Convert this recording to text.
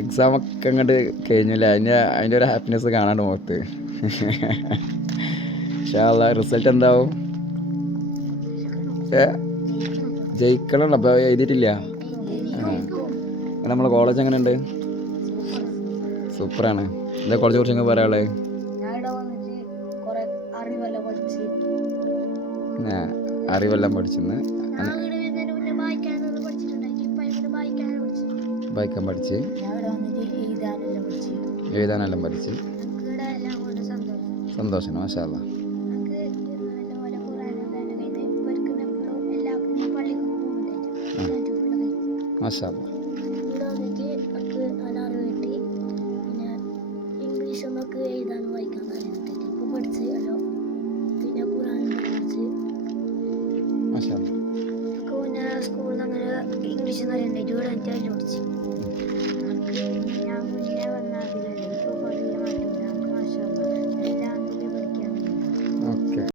എക്സാമൊക്കെ അങ്ങോട്ട് കഴിഞ്ഞില്ല. അതിൻ്റെ ഒരു ഹാപ്പിനെസ് കാണാണ്ട് മുഖത്ത്. ഇൻഷാ അല്ലാഹ് റിസൾട്ട് എന്താവും? ജയിക്കണം. അപ്പോൾ എഴുതിയിട്ടില്ല. നമ്മളെ കോളേജ് എങ്ങനെയുണ്ട്? സൂപ്പറാണ്. എന്താ കോളേജെ കുറിച്ച് നിങ്ങൾക്ക് പറയാനുള്ളത്? അറിവെല്ലാം പഠിച്ചെന്ന് വായിക്കാൻ പഠിച്ച് എഴുതാനെല്ലാം പഠിച്ച് സന്തോഷം. മാഷാ അല്ലാഹ്. മാഷാ അല്ലാഹ്.